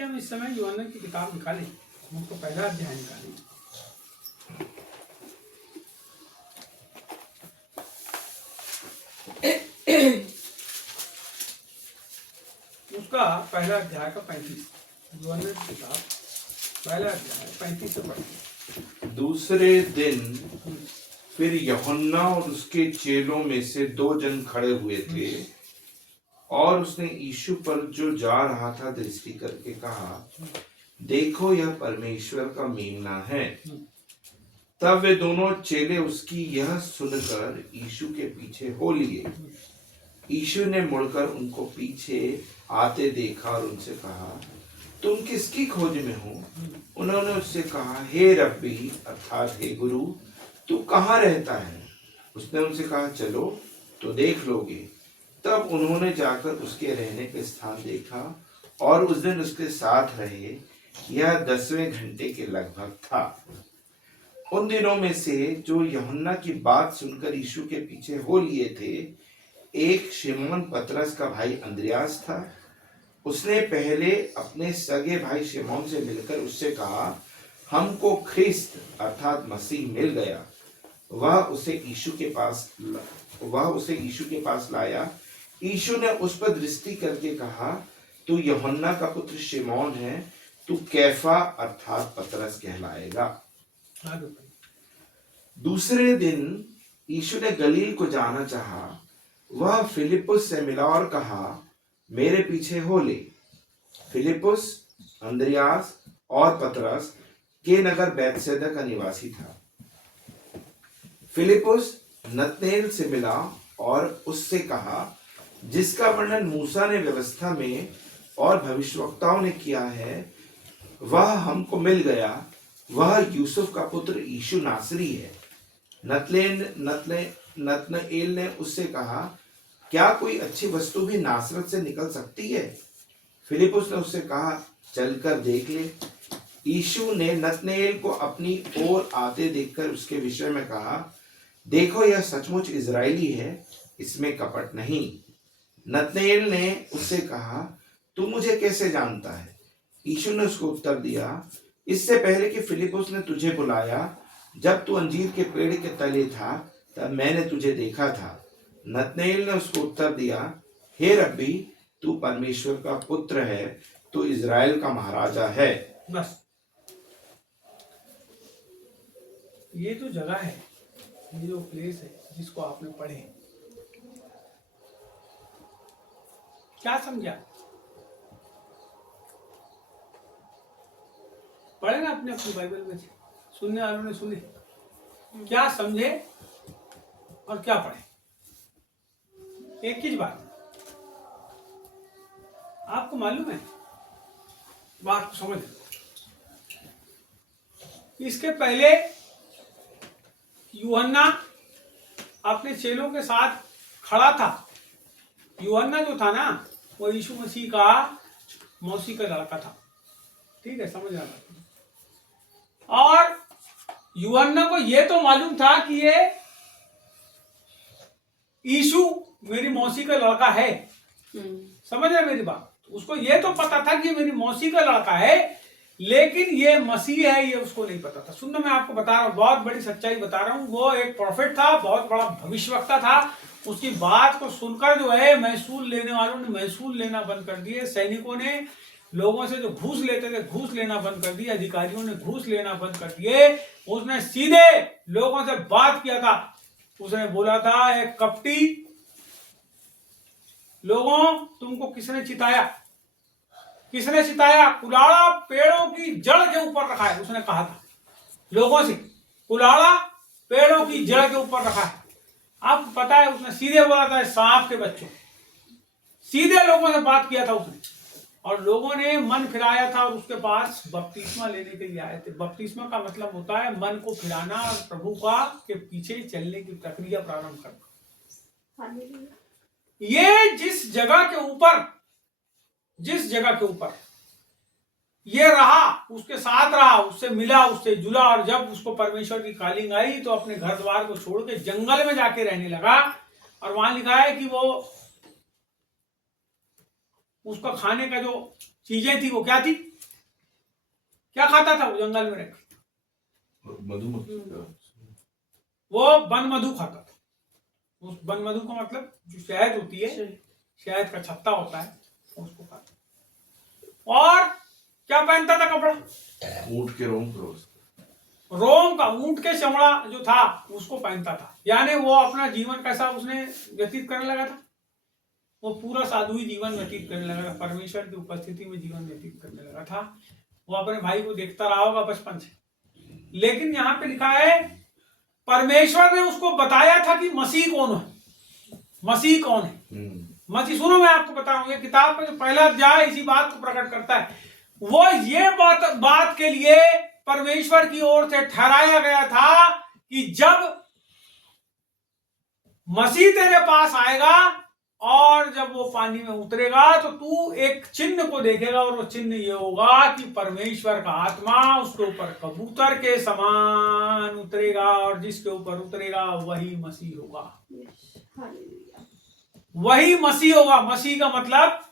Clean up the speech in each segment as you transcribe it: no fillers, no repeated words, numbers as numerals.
हम इस समय यूहन्ना की किताब निकालें, हम उसको पहला अध्याय निकालें। उसका पहला अध्याय का 35, यूहन्ना की किताब पहला अध्याय 35 से 35। दूसरे दिन फिर यूहन्ना और उसके चेलों में से 2 जन खड़े हुए थे और उसने यीशु पर जो जा रहा था दृष्टि करके कहा, देखो यह परमेश्वर का मेमना है। तब वे दोनों चेले उसकी यह सुनकर यीशु के पीछे हो लिए। यीशु ने मुड़कर उनको पीछे आते देखा और उनसे कहा, तुम किसकी खोज में हो? उन्होंने उससे कहा, हे रब्बी अर्थात हे गुरु, तू कहाँ रहता है? उसने उनसे कहा, चलो तो देख लोगे। तब उन्होंने जाकर उसके रहने के स्थान देखा और उस दिन उसके साथ रहे। यह 10वें घंटे के लगभग था। उन दिनों में से जो यूहन्ना की बात सुनकर यीशु के पीछे हो लिए थे, एक शिमोन पतरस का भाई अंद्रयास था। उसने पहले अपने सगे भाई शिमोन से मिलकर उससे कहा, हमको ख्रिस्त अर्थात मसीह मिल गया। वह उसे यीशु के पास लाया। यीशु ने उस पर दृष्टि करके कहा, तू यूहन्ना का पुत्र शिमोन है, तू कैफा अर्थात पतरस कहलाएगा। दूसरे दिन यीशु ने गलील को जाना चाहा। वह फिलिपुस से मिला और कहा, मेरे पीछे हो ले। फिलिपुस अंद्रयास और पतरस के नगर बैतसैदा का निवासी था। फिलिपुस नतनेल से मिला और उससे कहा, जिसका वर्णन मूसा ने व्यवस्था में और भविष्यवक्ताओं ने किया है, वह हमको मिल गया। वह यूसुफ का पुत्र यीशु नासरी है। नतनएल ने उससे कहा, क्या कोई अच्छी वस्तु भी नासरत से निकल सकती है? फिलिपुस ने उससे कहा, चलकर देख ले। यीशु ने नतनएल को अपनी ओर आते देखकर उसके विषय में कहा, देखो यह सचमुच इजरायली है, इसमें कपट नहीं। नतनएल ने उससे कहा, तू मुझे कैसे जानता है? यीशु ने उसको उत्तर दिया, इससे पहले कि फिलिपुस ने तुझे बुलाया, जब तू अंजीर के पेड़ के तले था, तब मैंने तुझे देखा था। नतनएल ने उसको उत्तर दिया, हे रब्बी, तू परमेश्वर का पुत्र है, तू इजराइल का महाराजा है। बस ये जो जगह है, ये जो प्लेस है जिसको आपने पढ़े, क्या समझा? पढ़े ना अपने अपनी बाइबल में, सुनने वालों ने सुने, क्या समझे और क्या पढ़े? एक ही बात आपको मालूम है, बात को समझ लो। इसके पहले यूहन्ना अपने चेलों के साथ खड़ा था। यूहन्ना जो था ना, वो यीशु मसीह का मौसी का लड़का था। ठीक है, समझ रहा। और यूहन्ना को यह तो मालूम था कि ये यीशु मेरी मौसी का लड़का है। समझ रहे मेरी बात? उसको ये तो पता था कि ये मेरी मौसी का लड़का है, लेकिन ये मसीह है ये उसको नहीं पता था। सुनना, मैं आपको बता रहा हूँ, बहुत बड़ी सच्चाई बता रहा हूँ। वो एक प्रॉफिट था, बहुत बड़ा भविष्यवक्ता था। उसकी बात को सुनकर जो है महसूल लेने वालों ने महसूल लेना बंद कर दिए। सैनिकों ने लोगों से जो घूस लेते थे घूस लेना बंद कर दिए। अधिकारियों ने घूस लेना बंद कर दिए। उसने सीधे लोगों से बात किया था। उसने बोला था, एक कपटी लोगों, तुमको किसने चिताया? किसने चिताया? कुलाड़ा पेड़ों की जड़ के ऊपर रखा है। उसने कहा था लोगों से, कुलाड़ा पेड़ों की जड़ के ऊपर रखा है। आपको पता है, उसने सीधे बोला था, सांप के बच्चों। सीधे लोगों से बात किया था उसने, और लोगों ने मन फिराया था और उसके पास बपतिस्मा लेने के लिए आए थे। बपतिस्मा का मतलब होता है मन को फिराना और प्रभु का के पीछे चलने की प्रक्रिया प्रारंभ करना। ये जिस जगह के ऊपर ये रहा, उसके साथ रहा, उससे मिला, उससे जुला, और जब उसको परमेश्वर की कॉलिंग आई तो अपने घर द्वार को छोड़ के जंगल में जाके रहने लगा। और वहां लिखा है कि वो उसका खाने का जो चीजें थी, वो क्या थी? क्या खाता था वो जंगल में रहकर? मधुमक्खी वो वन मधु खाता था। उस वन मधु का मतलब जो शहद होती है, शहद का छत्ता होता है, उसको खाता। और क्या पहनता था कपड़ा? ऊंट के रोम का, ऊंट के चमड़ा जो था उसको पहनता था। यानी वो अपना जीवन कैसा उसने व्यतीत करने लगा था? वो पूरा साधुई जीवन व्यतीत करने लगा था, परमेश्वर की उपस्थिति में जीवन व्यतीत करने लगा था। वो अपने भाई को देखता रहा होगा बचपन से। लेकिन यहाँ पे लिखा है परमेश्वर ने उसको बताया था कि मसीह कौन है। मसीह कौन है? मसीह, सुनो मैं आपको बता रहा हूं, ये किताब का जो पहला अध्याय इसी बात को प्रकट करता है। वो ये बात के लिए परमेश्वर की ओर से ठहराया गया था कि जब मसीह तेरे पास आएगा और जब वो पानी में उतरेगा तो तू एक चिन्ह को देखेगा, और वो चिन्ह ये होगा कि परमेश्वर का आत्मा उसके ऊपर कबूतर के समान उतरेगा, और जिसके ऊपर उतरेगा वही मसीह होगा। वही मसीह होगा। मसीह का मतलब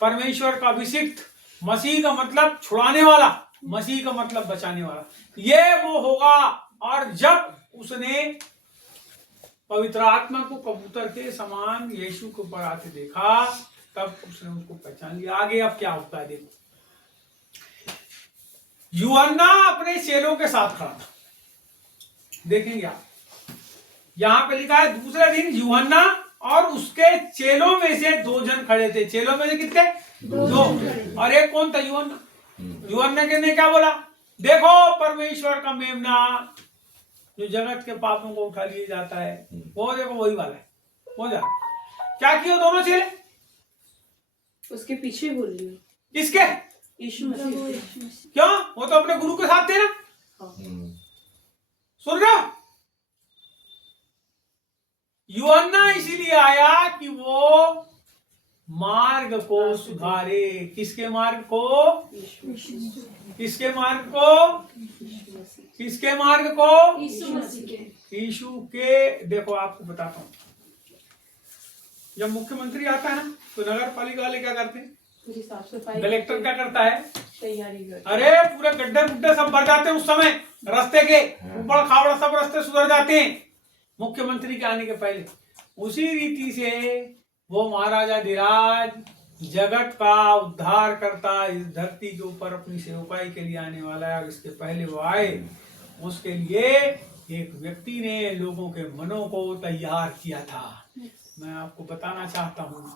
परमेश्वर का अभिषिक्त, मसीह का मतलब छुड़ाने वाला, मसीह का मतलब बचाने वाला, ये वो होगा। और जब उसने पवित्र आत्मा को कबूतर के समान यीशु के ऊपर आते देखा, तब उसने उसको पहचान लिया। आगे अब क्या होता है देखो। यूहन्ना अपने चेलों के साथ खड़ा था, देखेंगे आप, यहां पे लिखा है दूसरे दिन यूहन्ना और उसके चेलों में से 2 जन खड़े थे। चेलों में से कितने? 2। और एक कौन था? यूहन्ना। यूहन्ना ने क्या बोला? देखो परमेश्वर का मेमना जो जगत के पापों को उठा लिया जाता है, वो देखो वही वाला है, वो जा। क्या किया दोनों चेले? उसके पीछे बोल रही हूँ। किसके? यीशु मसीह। क्यों? वो तो अपने गुरु के साथ थे ना। सुन रहे हो? यूहन्ना इसीलिए आया कि वो मार्ग को सुधारे। किसके मार्ग को? किसके मार्ग को? किसके मार्ग को? यीशु मसीह के। यीशु के। देखो आपको बताता हूँ, जब मुख्यमंत्री आता है ना तो नगर पालिका वाले क्या करते हैं? पूरी साफ सफाई। कलेक्टर क्या करता है? तैयारी करते। अरे पूरे गड्ढे गुड्ढे सब भर जाते हैं उस समय, रास्ते के ऊपर खावड़ा सब रास्ते सुधर जाते हैं मुख्यमंत्री के आने के पहले। उसी रीति से वो महाराजा धीराज जगत का उद्धार करता इस धरती के ऊपर अपनी सेवकाई के लिए आने वाला है। और इसके पहले वो आए, उसके लिए एक व्यक्ति ने लोगों के मनों को तैयार किया था। मैं आपको बताना चाहता हूँ,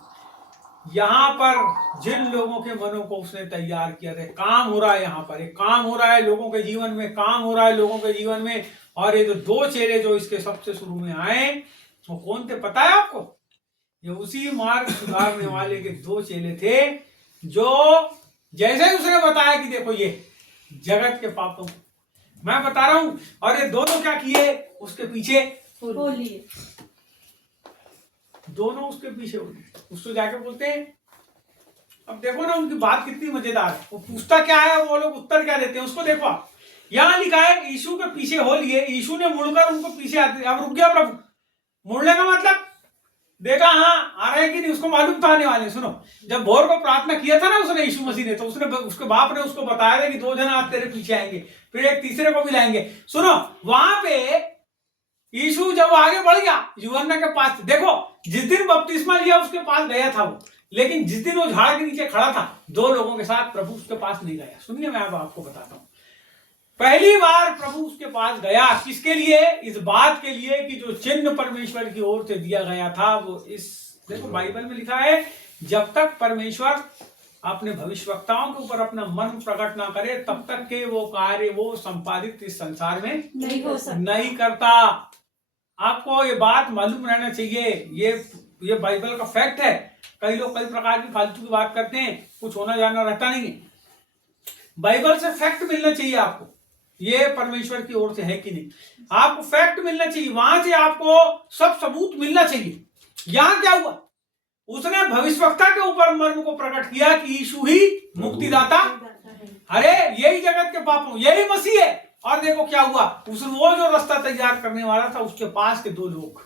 यहाँ पर जिन लोगों के मनों को उसने तैयार किया था, काम हो रहा है। यहाँ पर एक काम हो रहा है लोगों के जीवन में, काम हो रहा है लोगों के जीवन में। और ये जो 2 चेले जो इसके सबसे शुरू में आए, वो कौन थे पता है आपको? ये उसी मार्ग सुधारने वाले के 2 चेले थे, जो जैसे ही उसने बताया कि देखो ये जगत के पापों मैं बता रहा हूं, और ये दोनों क्या किए? उसके पीछे हो लिए। दोनों उसके पीछे हो लिए। उसको जाके बोलते हैं, अब देखो ना उनकी बात कितनी मजेदार है। वो पूछता क्या है और वो लोग उत्तर क्या देते हैं, उसको देखो आप। यहाँ लिखा है यीशु के पीछे हो लिए, यीशु ने मुड़कर उनको पीछे आते। अब रुक गया प्रभु। मुड़ने का मतलब देखा हाँ आ रहे कि नहीं, उसको मालूम था आने वाले। सुनो, जब भोर को प्रार्थना किया था ना उसने, यीशु मसीह ने, तो उसने उसके बाप ने उसको बताया था कि 2 जन आज तेरे पीछे आएंगे, फिर एक तीसरे को भी लाएंगे। सुनो, वहां पे यीशु जब आगे बढ़ गया यूहन्ना के पास, देखो जिस दिन बपतिस्मा लिया उसके पास गया था वो, लेकिन जिस दिन वो झाड़ के नीचे खड़ा था 2 लोगों के साथ, प्रभु उसके पास नहीं गया। सुनिए मैं अब आपको बताता हूँ। पहली बार प्रभु उसके पास गया, किसके लिए? इस बात के लिए कि जो चिन्ह परमेश्वर की ओर से दिया गया था वो इस, देखो बाइबल में लिखा है, जब तक परमेश्वर अपने भविष्यवक्ताओं के ऊपर अपना मन प्रकट ना करे तब तक के वो कार्य वो संपादित इस संसार में नहीं करता। आपको ये बात मालूम रहना चाहिए। ये बाइबल का फैक्ट है। कई लोग कई प्रकार की फालतू की बात करते हैं, कुछ होना जाना रहता नहीं है। बाइबल से फैक्ट मिलना चाहिए आपको, ये परमेश्वर की ओर से है कि नहीं, आपको फैक्ट मिलना चाहिए, वहां से आपको सब सबूत मिलना चाहिए। यहां क्या हुआ? उसने भविष्यवक्ता के ऊपर मर्म को प्रकट किया कि यीशु ही मुक्तिदाता, अरे यही जगत के पापों, यही मसीह है। और देखो क्या हुआ, वो जो रास्ता तैयार करने वाला था उसके पास के 2 लोग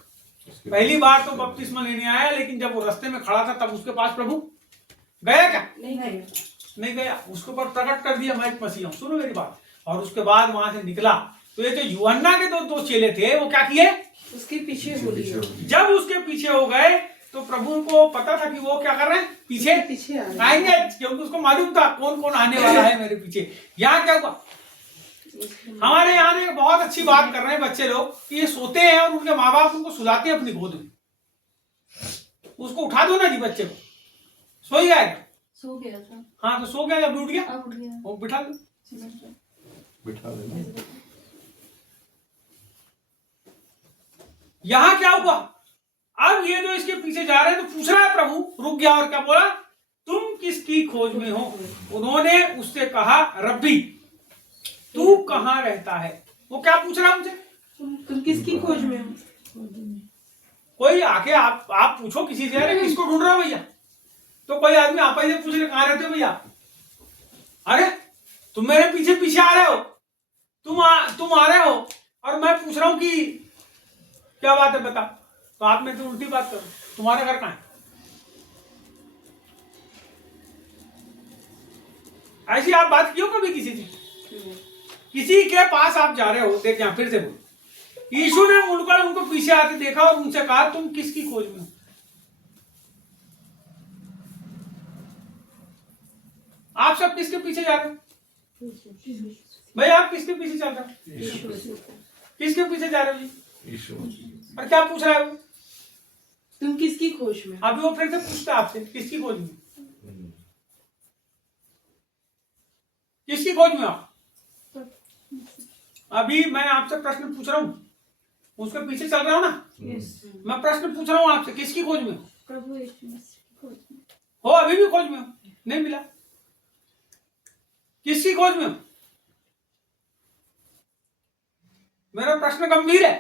पहली बार तो बपतिस्मा लेने आया, लेकिन जब वो रास्ते में खड़ा था तब उसके पास प्रभु गया क्या? नहीं गया। नहीं गया, उसके ऊपर प्रकट कर दिया मैं एक मसीहा हूं। सुनो मेरी बात। और उसके बाद वहां से निकला तो ये जो यूहन्ना के दो चेले थे वो क्या किए, उसके पीछे हो लिए। जब उसके पीछे हो गए तो प्रभु को पता था कि वो क्या कर रहे हैं, पीछे पीछे आएंगे, क्योंकि उसको मालूम था कौन कौन आने वाला है मेरे पीछे। यहाँ क्या हुआ, हमारे यहाँ ने बहुत अच्छी बात कर रहे हैं बच्चे लोग कि ये सोते हैं और उनके माँ बाप उनको सुलाते हैं अपनी गोद में। उसको उठा दो ना जी, बच्चे को सो ही जाएगा। सो गया था। हाँ तो सो गया, जब उठ गया अब उठ गया। वो बिठा दो, बिठा देना। यहाँ क्या हुआ, अब ये जो इसके पीछे जा रहे हैं तो पूछ रहा है प्रभु, रुक गया और क्या बोला, तुम किसकी खोज में हो। उन्होंने उससे कहा रब्बी तू कहाँ रहता है। वो क्या पूछ रहा है उनसे, तुम किसकी खोज में हो। कोई आके आप पूछो किसी से, अरे किसको ढूंढ रहा हो भैया, तो कोई आदमी आप ही से पूछ रहे कहाँ रहते हो भैया, अरे तुम मेरे पीछे पीछे आ रहे हो, तुम आ रहे हो और मैं पूछ रहा हूं कि क्या बात है बता, तो आप में तो उल्टी बात करो, तुम्हारा घर कहाँ है। ऐसी आप बात की हो कभी किसी से, किसी के पास आप जा रहे हो, देख यहाँ फिर से बोल, यीशु ने उनको पीछे आते देखा और उनसे कहा तुम किसकी खोज में हो। आप सब किसके पीछे जा रहे हो भाई, आप किसके पीछे चल रहे हो, किसके पीछे जा रहे हो जी, और क्या पूछ रहा है वो, तुम किसकी खोज में। अभी वो फिर से पूछता है आपसे किसकी खोज में, किसकी खोज में आप। अभी मैं आपसे प्रश्न पूछ रहा हूं, उसके पीछे चल रहा हूं ना, मैं प्रश्न पूछ रहा हूं आपसे किसकी खोज में हो। प्रभु यीशु मसीह की खोज में हो, अभी भी खोज में हो, नहीं मिला, किसकी खोज में हो। मेरा प्रश्न गंभीर है,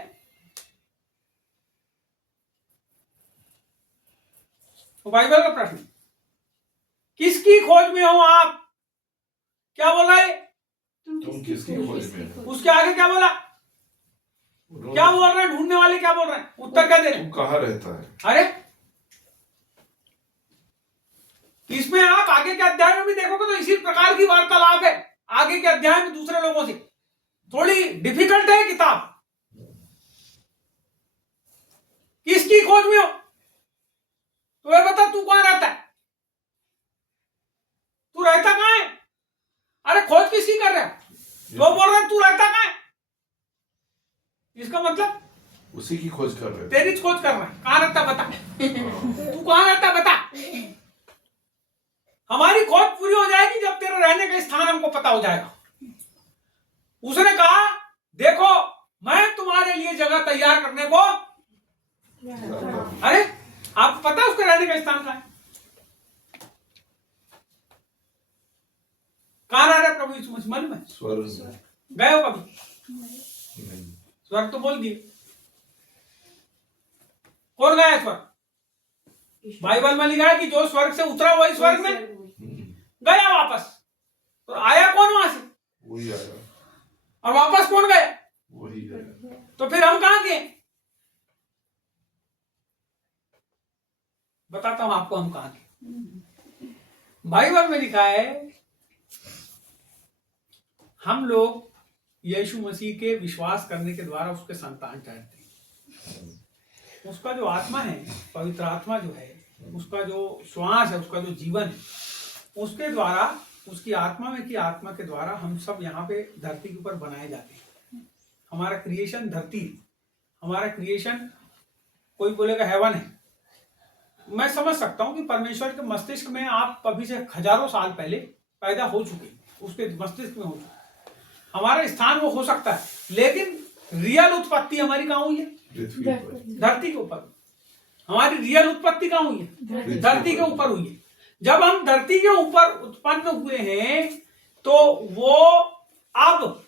तो बाइबल का प्रश्न, किसकी खोज में हो आप, क्या बोल रहा है, तुम किसकी खोज में हो। उसके आगे क्या बोला, क्या बोल रहे हैं ढूंढने वाले, क्या बोल रहे हैं, उत्तर क्या दे रहे हैं, तू कहाँ रहता है। अरे इसमें आप आगे के अध्याय में भी देखोगे तो इसी प्रकार की वार्तालाप है। आगे के अध्याय में दूसरे लोगों से थोड़ी डिफिकल्ट है किताब। किसकी खोज में हो, तो ये बता तू कहां रहता है, तू रहता कहां है, अरे खोज किसकी कर रहा है, तो बोल रहा है तू रहता कहां है, इसका मतलब उसी की खोज कर रहे तेरी खोज कर रहा है, कहां रहता बता, तू कहां रहता बता। हमारी खोज पूरी हो जाएगी जब तेरे रहने का स्थान हमको पता हो जाएगा। उसने कहा देखो मैं तुम्हारे लिए जगह तैयार करने को, अरे आपको पता है उसके रहने का स्थान कहां है, कहां रह रहे प्रभु यीशु मसीह, मालूम है, स्वर्ग गए हो कभी, नहीं। स्वर्ग तो बोल दिए, कौन गया है स्वर्ग, बाइबल में लिखा है कि जो स्वर्ग से उतरा वही स्वर्ग में गया वापस, तो आया कौन वहां से, वही आया, और वापस कौन गया, वही आया। तो फिर हम कहां गए, बताता हूं आपको हम कहां गए। बाइबल में लिखा है हम लोग यीशु मसीह के विश्वास करने के द्वारा उसके संतान ठहरते हैं। उसका जो आत्मा है, पवित्र आत्मा जो है, उसका जो श्वास है, उसका जो जीवन है, उसके द्वारा, उसकी आत्मा में की आत्मा के द्वारा हम सब यहाँ पे धरती के ऊपर बनाए जाते हैं। हमारा क्रिएशन धरती, हमारा क्रिएशन कोई बोलेगा हेवन है। मैं समझ सकता हूँ कि परमेश्वर के मस्तिष्क में आप अभी से हजारों साल पहले पैदा हो चुके, उसके मस्तिष्क में हो चुके, हमारा स्थान वो हो सकता है, लेकिन रियल उत्पत्ति हमारी कहाँ हुई है, धरती के ऊपर। हमारी रियल उत्पत्ति कहाँ हुई है, धरती के ऊपर हुई है। जब हम धरती के ऊपर उत्पन्न हुए हैं तो वो अब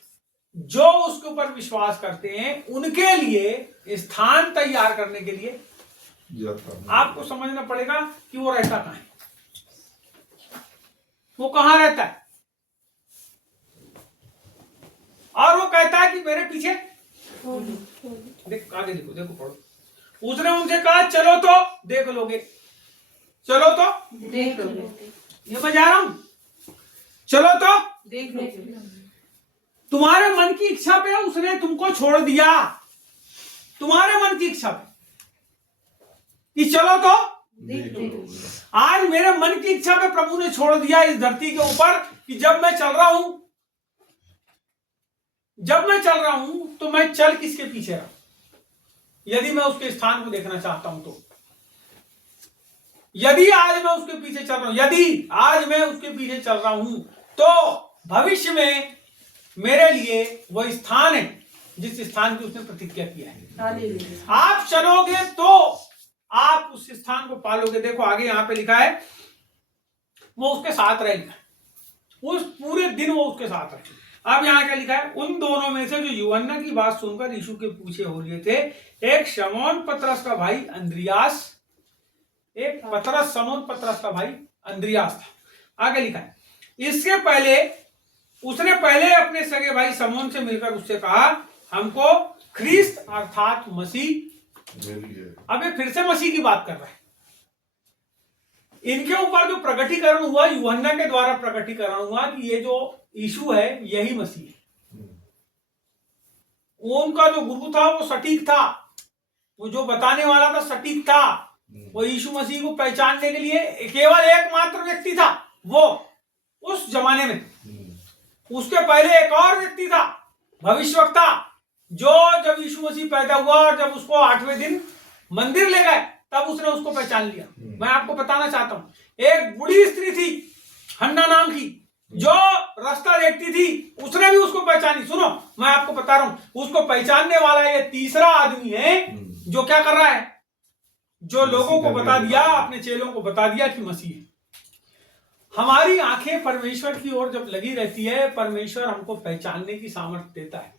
जो उसके ऊपर विश्वास करते हैं उनके लिए स्थान तैयार करने के लिए आपको समझना पड़ेगा कि वो रहता कहाँ है, वो कहाँ रहता है। और वो कहता है कि मेरे पीछे देख, आगे देखो, देखो पढ़ो। उसने उनसे कहा चलो तो देख लोगे, चलो तो देख लोगे, ये मैं जा रहा हूं, चलो तो देख लो। तुम्हारे मन की इच्छा पे उसने तुमको छोड़ दिया, तुम्हारे मन की इच्छा पे कि चलो तो देख लो। आज मेरे मन की इच्छा पे प्रभु ने छोड़ दिया इस धरती के ऊपर कि जब मैं चल रहा हूं तो मैं चल किसके पीछे रहा, यदि मैं उसके स्थान को देखना चाहता हूं तो। यदि आज मैं उसके पीछे चल रहा हूं तो भविष्य में मेरे लिए वह स्थान है जिस स्थान की उसने प्रतिज्ञा किया है। आप चलोगे तो आप उस स्थान को पालोगे। देखो आगे यहां पे लिखा है वो उसके साथ रहेगा, उस पूरे दिन वो उसके साथ रहे। अब यहाँ क्या लिखा है, उन दोनों में से जो यूहन्ना की बात सुनकर यीशु के पीछे हो लिए थे, एक शमौन पतरस का भाई अंद्रियास, शमौन पतरस का भाई अंद्रियास था। आगे लिखा है, इसके पहले उसने अपने सगे भाई शमौन से मिलकर उससे कहा, हमको ख्रिस्त अर्थात मसीह, अब ये फिर से मसीह की बात कर रहा है। इनके ऊपर जो प्रकटीकरण हुआ, यूहन्ना के द्वारा प्रकटीकरण हुआ कि ये जो यीशु है यही मसीह है। वो उनका जो गुरु था वो सटीक था, वो जो बताने वाला था सटीक था। वो यीशु मसीह को पहचानने के लिए केवल एकमात्र व्यक्ति था वो उस जमाने में। उसके पहले एक और व्यक्ति था, भविष्यवक्ता, जो जब यीशु मसीह पैदा हुआ और जब उसको 8वें दिन मंदिर ले गए तब उसने उसको पहचान लिया। मैं आपको बताना चाहता हूं, एक बूढ़ी स्त्री थी हन्ना नाम की, जो रास्ता देखती थी, उसने भी उसको पहचानी। सुनो, मैं आपको बता रहा हूं, उसको पहचानने वाला ये तीसरा आदमी है जो क्या कर रहा है, जो लोगों को बता दिया, अपने चेलों को बता दिया कि मसीह है। हमारी आंखें परमेश्वर की ओर जब लगी रहती है, परमेश्वर हमको पहचानने की सामर्थ्य देता है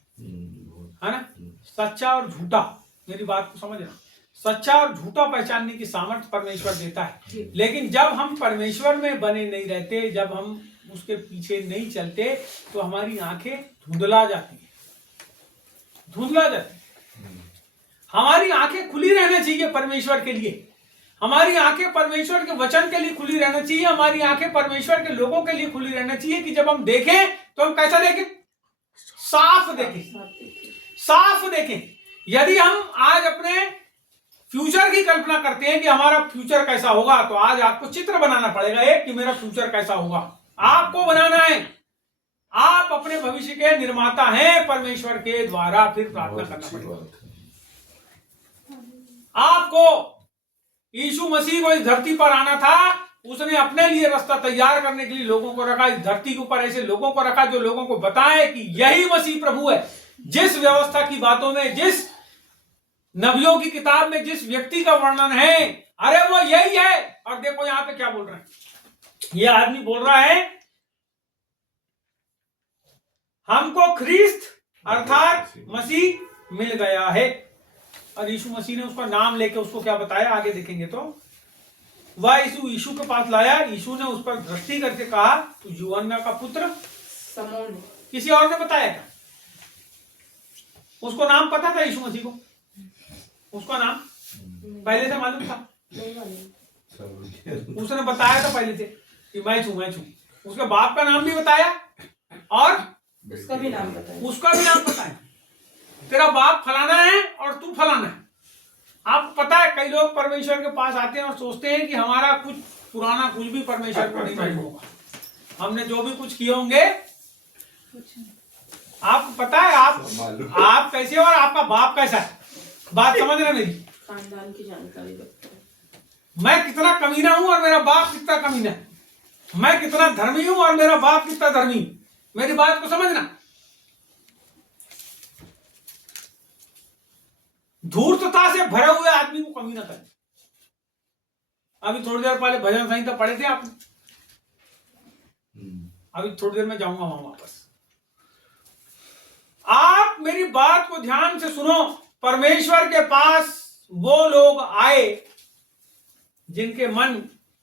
ना। सच्चा और झूठा, मेरी बात को समझना, सच्चा और झूठा पहचानने की सामर्थ्य परमेश्वर देता है। लेकिन जब हम परमेश्वर में बने नहीं रहते, जब हम उसके पीछे नहीं चलते, तो हमारी आंखें धुंधला जाती है। हमारी आंखें खुली रहना चाहिए परमेश्वर के लिए, हमारी आंखें परमेश्वर के वचन के लिए खुली रहना चाहिए, हमारी आंखें परमेश्वर के लोगों के लिए खुली रहना चाहिए कि जब हम देखें तो हम कैसा देखें, साफ देखें। यदि हम आज अपने फ्यूचर की कल्पना करते हैं कि हमारा फ्यूचर कैसा होगा, तो आज आपको चित्र बनाना पड़ेगा एक कि मेरा फ्यूचर कैसा होगा। आपको बनाना है, आप अपने भविष्य के निर्माता हैं, परमेश्वर के द्वारा फिर प्रार्थना करना पड़ेगा आपको। यीशु मसीह को इस धरती पर आना था, उसने अपने लिए रास्ता तैयार करने के लिए लोगों को रखा, इस धरती के ऊपर ऐसे लोगों को रखा जो लोगों को बताए कि यही मसीह प्रभु है। जिस व्यवस्था की बातों में, जिस नबियों की किताब में जिस व्यक्ति का वर्णन है, अरे वो यही है। और देखो यहां पे क्या बोल रहे हैं, ये आदमी बोल रहा है हमको ख्रिस्त अर्थात मसीह मिल गया है। और यीशु मसीह ने उसका नाम लेके उसको क्या बताया, आगे देखेंगे तो वह यीशु के पास लाया। यीशु ने उस पर दृष्टि करके कहा, तू यूहन्ना का पुत्र समौन। किसी और ने बताया क्या? उसको नाम पता था यीशु मसीह को? उसका नाम पहले से मालूम था? उसने बताया था पहले से कि मैं छू। उसके बाप का नाम भी बताया और उसका भी नाम बताया। तेरा बाप फलाना है और तू फलाना है। आपको पता है, कई लोग परमेश्वर के पास आते हैं और सोचते हैं कि हमारा कुछ पुराना कुछ भी परमेश्वर को नहीं मालूम होगा, हमने जो भी कुछ किए होंगे। आपको पता है आप कैसे और आपका बाप कैसा है? बात समझ रहे मेरी? खानदान की जानकारी रखते हैं। मैं कितना कमीना हूं और मेरा बाप कितना कमीना है, मैं कितना धर्मी हूं और मेरा बाप कितना धर्मी। मेरी बात को समझना। धूर्तता से भरे हुए आदमी को कमी ना करें। अभी थोड़ी देर पहले भजन संहिता पढ़े थे आपने, अभी थोड़ी देर में जाऊंगा वहां वापस। आप मेरी बात को ध्यान से सुनो। परमेश्वर के पास वो लोग आए जिनके मन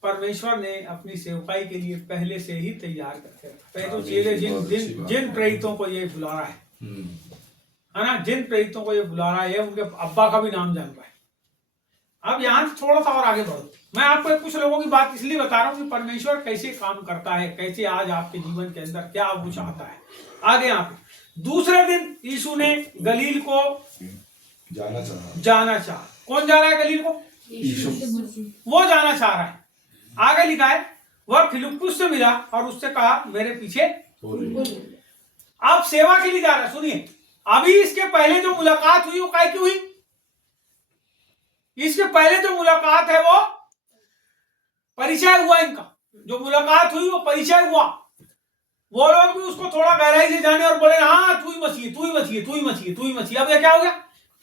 परमेश्वर ने अपनी सेवकाई के लिए पहले से ही तैयार करके रखा। तो चेले जिन प्रेरितों को ये बुला रहा है ना, जिन प्रेरितों को ये बुला रहा है, उनके अब्बा का भी नाम जान रहा है। अब यहां से थोड़ा सा और आगे बढ़ो, मैं आपको कुछ लोगों की बात इसलिए बता रहा हूं कि परमेश्वर कैसे काम करता है, कैसे आज आपके जीवन के अंदर क्या वो चाहता है। आगे यहाँ पे दूसरे दिन यीशु ने गलील को जाना चाहा। कौन जा रहा है गलील को? वो जाना चाह रहा है। आगे लिखा है वह फिलिप्पुस से मिला और उससे कहा मेरे पीछे। आप सेवा के लिए जा रहा है। सुनिए, अभी इसके पहले जो मुलाकात हुई वो काय की हुई? इसके पहले जो मुलाकात है वो परिचय हुआ। इनका जो मुलाकात हुई वो परिचय हुआ। वो लोग भी उसको थोड़ा गहराई से जाने और बोले हाँ तू ही मसीह, तू ही मसीह, तू ही मसीह, तू ही मसीह। अब ये क्या हो गया?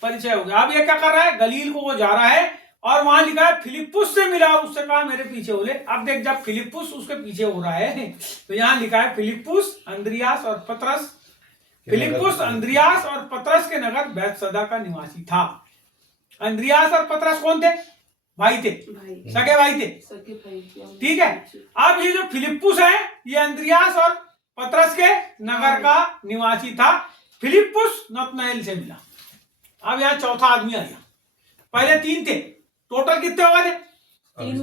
परिचय हो गया। अब ये क्या कर रहा है? गलील को वो जा रहा है और वहां लिखा है फिलिप्पुस से मिला और उससे कहा मेरे पीछे हो ले। अब देख, जब फिलिप्पुस उसके पीछे हो रहा है तो यहां लिखा है फिलिप्पुस, अंद्रियास और पतरस। फिलिप्पुस, अंद्रियास और पतरस के नगर बैतसैदा का निवासी था। अंद्रियास और पतरस कौन थे? भाई थे, सगे भाई थे। ठीक है। अब ये जो फिलिप्पुस है ये अंद्रियास और पतरस के नगर का निवासी था। फिलिप्पुस नतनएल से मिला। अब यहाँ चौथा आदमी आ गया। पहले 3 थे, टोटल कितने हो गए थे?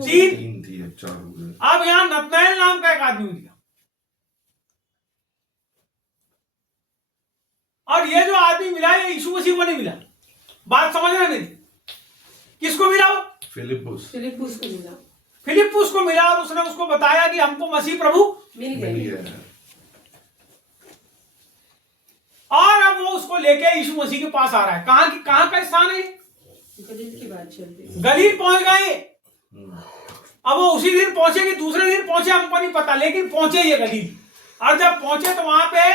3 थी, अब 4 हो गए। अब यहाँ नतनएल नाम का एक आदमी मिल गया। और ये जो आदमी मिला ये यीशु मसीह को नहीं मिला। बात समझना मेरी। किसको मिला वो? फिलिप्पुस को मिला। फिलिप्पुस को मिला और उसने उसको बताया कि हमको मसीह प्रभु मिल गए। और अब वो उसको लेके यीशु मसीह के पास आ रहा है। कहां का स्थान है? गलील की बात चल रही। गलील पहुंच गए। अब वो उसी दिन पहुंचे कि दूसरे दिन पहुंचे हमको नहीं पता, लेकिन पहुंचे ये गलील। और जब पहुंचे तो वहां पे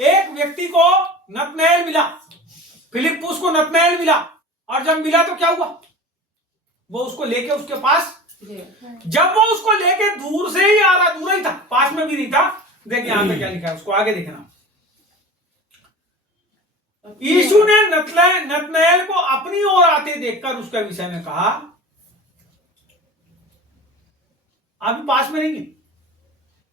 एक व्यक्ति को नतनएल मिला। फिलिप्पुस को नतनएल मिला। और जब मिला तो क्या हुआ? वो उसको लेके उसके पास, जब वो उसको लेके दूर से ही आ रहा, दूर ही था, पास में भी नहीं था। देखिए यहां पे क्या लिखा है, उसको आगे देखना। यीशु ने नतनएल को अपनी ओर आते देखकर उसके विषय में कहा, अभी पास में नहीं है।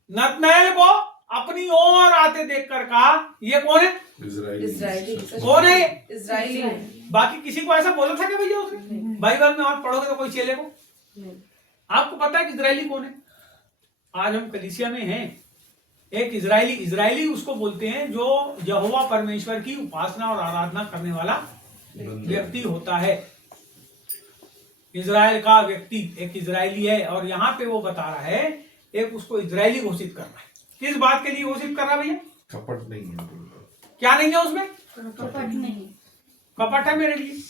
नतनएल को अपनी ओर आते देखकर कहा, ये कौन है? इजराइली। कौन है? इजराइली। बाकी किसी को ऐसा बोला था क्या भैया उसने? बाइबल में आप पढ़ोगे तो कोई चेले को आपको पता है कि इजराइली कौन है? आज हम कलीसिया में हैं, एक इजराइली उसको बोलते हैं जो यहोवा परमेश्वर की उपासना और आराधना करने वाला व्यक्ति होता है। इजराइल का व्यक्ति एक इजराइली है। और यहाँ पे वो बता रहा है, एक उसको इजराइली घोषित कर रहा है। किस बात के लिए घोषित कर रहा है भैया? कपट नहीं है। क्या नहीं है उसमें? कपट नहीं। कपट है मेरे लिए,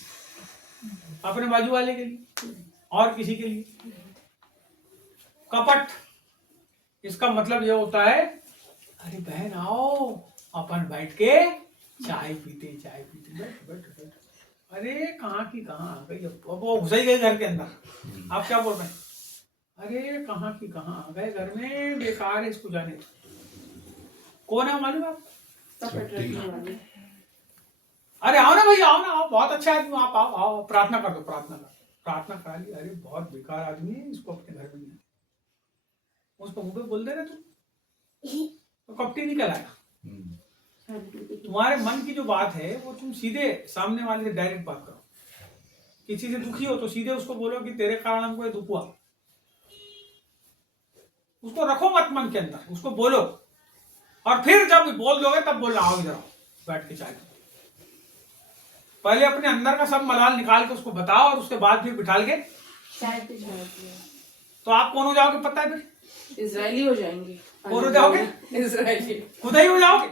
अपने बाजू वाले के लिए और किसी के लिए। कपट इसका मतलब ये होता है, अरे बहन आओ अपन बैठ के चाय पीते बैठ बैठ बैठ। अरे कहाँ की कहाँ आ गई, अब वो घुस ही गई घर के अंदर। आप क्या बोल रहे हैं? अरे कहाँ की कहाँ आ गए घर में, बेकार है, इसको जाने दो। कौन है मालूम आप? अरे आओ ना भैया, आओ ना, आओ, बहुत अच्छा आदमी, आप आओ आओ, प्रार्थना कर दो, प्रार्थना करा ली। अरे बहुत बेकार आदमी है, इसको अपने घर में नहीं। उसको मुंह पे बोल दे रहे तो कपटी निकल आएगा। तुम्हारे मन की जो बात है वो तुम सीधे सामने वाले से डायरेक्ट बात करो। किसी से दुखी हो तो सीधे उसको बोलो कि तेरे कारण हमको ये दुख हुआ। उसको रखो मत मन के अंदर, उसको बोलो। और फिर जब बोल दोगे तब बोलना, आओ इधर आओ, बैठ के चाय। पहले अपने अंदर का सब मलाल निकाल के उसको बताओ और उसके बाद फिर बिठाल के चाय पे जाओगे। तो आप कौन हो जाओगे पता है? फिर इजराइली हो जाएंगे। कौन हो जाओगे? इजराइली खुद ही हो जाओगे।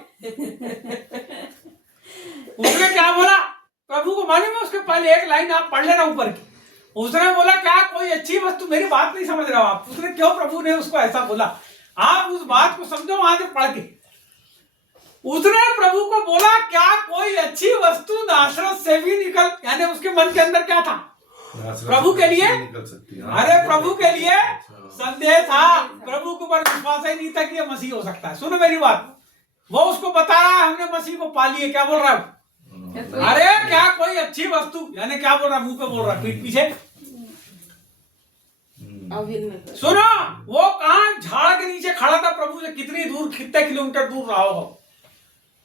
उसने क्या बोला प्रभु को मालूम है? उसके पहले एक लाइन आप पढ़ लेना ऊपर की। उसने बोला क्या कोई अच्छी वस्तु, मेरी बात नहीं समझ रहा हो आप। उसने क्यों प्रभु ने उसको ऐसा बोला, आप उस बात को समझो वहां से पढ़ के। उसने प्रभु को बोला क्या कोई अच्छी वस्तु नासरत से भी निकल, यानी उसके मन के अंदर क्या था? प्रभु के लिए, अरे प्रभु के लिए संदेह था। प्रभु के ऊपर विश्वास ही नहीं था कि ये मसीह हो सकता है। सुनो मेरी बात, वो उसको बता रहा है हमने मसीह को पा लिए। क्या बोल रहा है? अरे क्या कोई अच्छी वस्तु, यानी क्या बोल रहा, मुंह पे बोल रहा, पीठ पीछे। सुनो, वो कहां झाड़ के नीचे खड़ा था प्रभु से, कितनी दूर, कितने किलोमीटर दूर रहा होगा।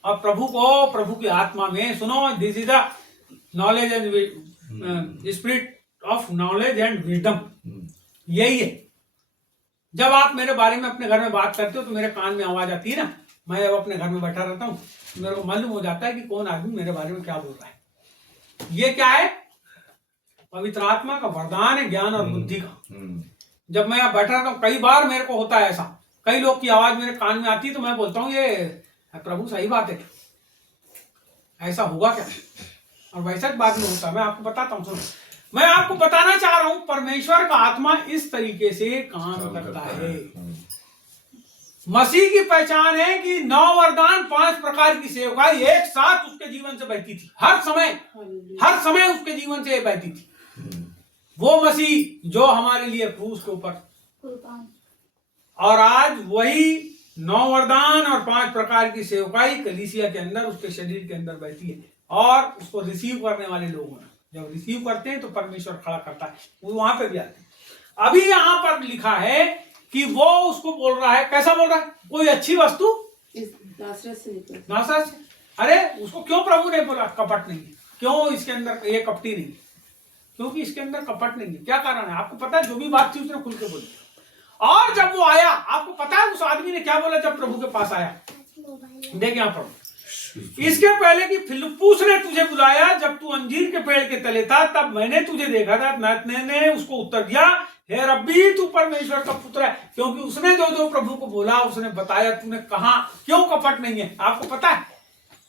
और प्रभु को, प्रभु की आत्मा में, सुनो, this is the knowledge and spirit of knowledge and wisdom. यही है। जब आप मेरे बारे में अपने घर में बात करते हो तो मेरे कान में आवाज आती है ना, मैं जब अपने घर में बैठा रहता हूँ तो मेरे को मालूम हो जाता है कि कौन आदमी मेरे बारे में क्या बोल रहा है। ये क्या है? पवित्र आत्मा का वरदान है, ज्ञान और बुद्धि का। जब मैं यहाँ बैठा रहता हूँ, कई बार मेरे को होता है ऐसा, कई लोग की आवाज मेरे कान में आती है तो मैं बोलता हूँ ये प्रभु सही बात है क्या, ऐसा होगा क्या? और वैसा बात में होता है। मैं आपको बताता हूँ, सुनो, मैं आपको बताना चाह रहा हूं परमेश्वर का आत्मा इस तरीके से काम करता है। मसीह की पहचान है कि 9 वरदान 5 प्रकार की सेवकाई एक साथ उसके जीवन से बहती थी, हर समय उसके जीवन से बहती थी। वो मसीह जो हमारे लिए क्रूस के ऊपर, और आज वही 9 वरदान और 5 प्रकार की सेवकाई कलीसिया के अंदर, उसके शरीर के अंदर बहती है। और उसको रिसीव करने वाले लोग हैं, जब रिसीव करते हैं तो परमेश्वर खड़ा करता है, वो वहां पे भी आते हैं। अभी यहां पर लिखा है कि वो उसको बोल रहा है, कैसा बोल रहा है? कोई अच्छी वस्तु नासरत से। अरे उसको क्यों प्रभु ने बोला कपट नहीं है? क्यों इसके अंदर ये कपटी नहीं? क्योंकि इसके अंदर कपट नहीं है। क्या कारण है आपको पता है? जो भी बात थी उसने खुल के बोली। और जब वो आया, आपको पता है उस आदमी ने क्या बोला जब प्रभु के पास आया? देख यहाँ पर, इसके पहले कि फिलिप्पुस ने तुझे बुलाया जब तू अंजीर के पेड़ के तले था, तब मैंने तुझे देखा था। नतनएल ने उसको उत्तर दिया, हे रब्बी तू परमेश्वर का पुत्र है। क्योंकि उसने जो जो प्रभु को बोला उसने बताया। तूने कहा क्यों कपट नहीं है? आपको पता है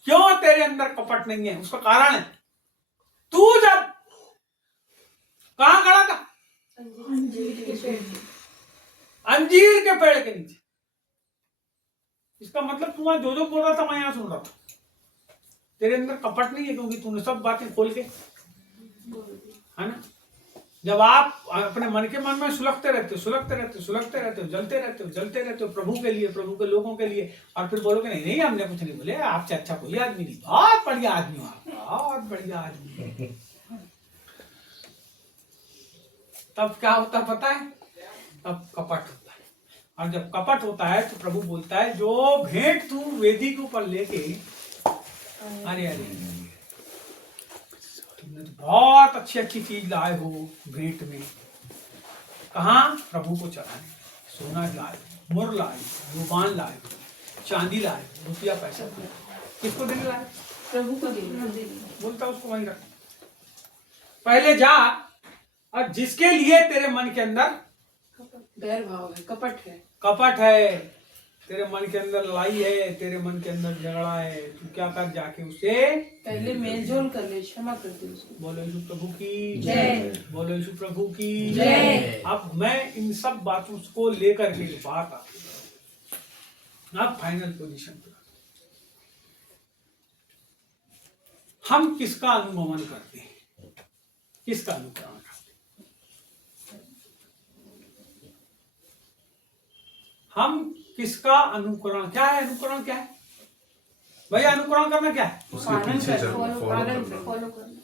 क्यों तेरे अंदर कपट नहीं है? उसका कारण है, तू जब कहां खड़ा था? अंजीर के पेड़ के नीचे। इसका मतलब तू जो जो बोल रहा था मैं यहां सुन रहा था। तेरे अंदर कपट नहीं है क्योंकि तूने सब बातें खोल के, है ना? जब आप अपने मन के मन में सुलगते रहते हो, जलते रहते हो प्रभु के लिए, प्रभु के लोगों के लिए, और फिर बोलोगे नहीं नहीं हमने कुछ नहीं बोले, आपसे अच्छा कोई आदमी नहीं, बहुत बढ़िया आदमी हो आप, बहुत बढ़िया आदमी। तब क्या होता पता है? तब कपट होता है। और जब कपट होता है तो प्रभु बोलता है जो भेंट तू वेदी के ऊपर लेके, अरे तुमने तो बहुत अच्छी चीज लाए हो भेंट में। कहा? प्रभु को चढ़ाने। सोना लाए, मुर लाए, रूबान लाए, चांदी लाए, रुपया पैसा लाए। किसको देने लाए? प्रभु को देने। बोलता उसको वहीं रख। पहले जा, और जिसके लिए तेरे मन के अंदर बैर भाव है, कपट है, तेरे मन के अंदर लड़ाई है, तेरे मन के अंदर झगड़ा है, तू क्या कर? जाके उसे पहले मेलजोल कर ले, क्षमा कर दे उसको। बोलो यीशु प्रभु की जय, बोलो यीशु प्रभु की जय। अब मैं इन सब बातों को लेकर के बात आती है अब फाइनल पोजीशन पर। हम किसका अनुगमन करते हैं? किसका अनुकरण करते हैं? हम किसका अनुकरण? क्या है अनुकरण? क्या है भैया? अनुकरण करना क्या है? उसके पीछे चलना, फॉलो करना,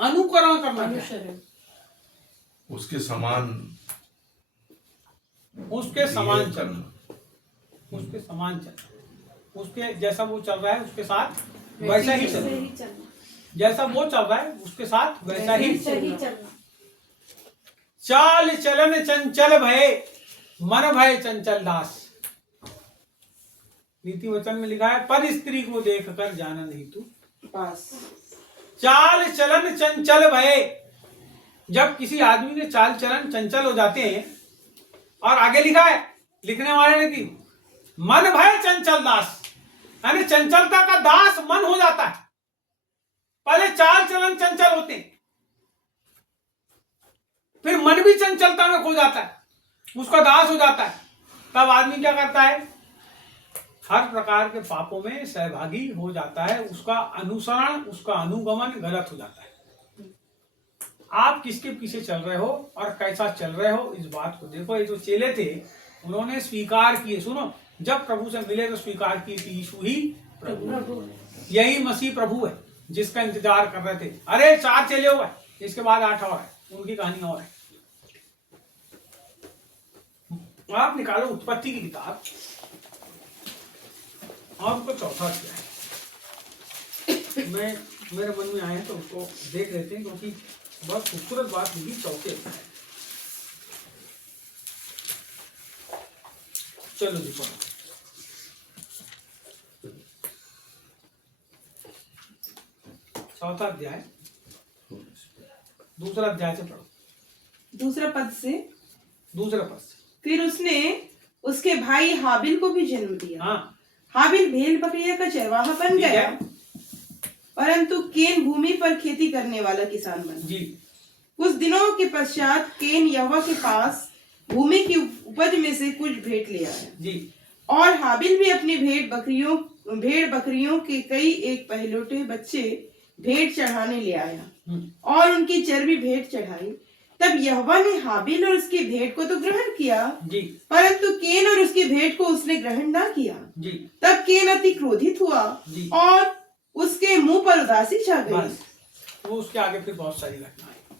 अनुकरण करना क्या है? उसके समान चलना, उसके समान चलना, उसके जैसा वो चल रहा है उसके साथ वैसा ही चलना, जैसा वो चल रहा है उसके साथ वैसा ही चलना। चाल चलन चंचल भय, मन भय चंचल दास। नीति वचन में लिखा है, पर स्त्री को देखकर जाना नहीं तू पास। चाल चलन चंचल भय। जब किसी आदमी के चाल चलन चंचल हो जाते हैं, और आगे लिखा है लिखने वाले ने कि मन भय चंचल दास, यानी चंचलता का दास मन हो जाता है। पहले चाल चलन चंचल होते हैं, फिर मन भी चंचलता में खो जाता है, उसका दास हो जाता है। तब आदमी क्या करता है? हर प्रकार के पापों में सहभागी हो जाता है। उसका अनुसरण, उसका अनुगमन गलत हो जाता है। आप किसके पीछे चल रहे हो और कैसा चल रहे हो, इस बात को देखो। ये जो चेले थे उन्होंने स्वीकार किए, सुनो, जब प्रभु से मिले तो स्वीकार की कि यीशु ही प्रभु, यही मसीह प्रभु है जिसका इंतजार कर रहे थे। अरे 4 चेले हुए, इसके बाद 8 और है, उनकी कहानी और है। आप निकालो उत्पत्ति की किताब और उसको चौथा क्या है, मैं मेरे मन में आए हैं तो उसको देख लेते हैं, क्योंकि बहुत खूबसूरत बात लिखी चौथे। चलो जी पढ़ो। चौथा अध्याय, दूसरा अध्याय से पढ़ो, दूसरा पद से। दूसरे पद से। फिर उसने उसके भाई हाबिल को भी जन्म दिया। हाँ हाबिल भेड़ बकरियों का चरवाहा बन ठीक गया, है परंतु केन भूमि पर खेती करने वाला किसान बना। जी। कुछ दिनों के पश्चात केन यहोवा के पास भूमि की उपज में से कुछ भेंट ले आया जी और हाबिल भी अपनी भेड़ बकरियों के कई एक पहलौठे बच्चे भेंट चढ़ाने ले आया और उनकी चर्बी भेंट चढ़ाई। तब यहोवा ने हाबिल और उसकी भेंट को तो ग्रहण किया, जी परंतु केन और उसकी भेंट को उसने ग्रहण ना किया। जी तब केन अति क्रोधित हुआ जी। और उसके मुंह पर उदासी छा गई। बस वो उसके आगे फिर बहुत सारी घटनाएं।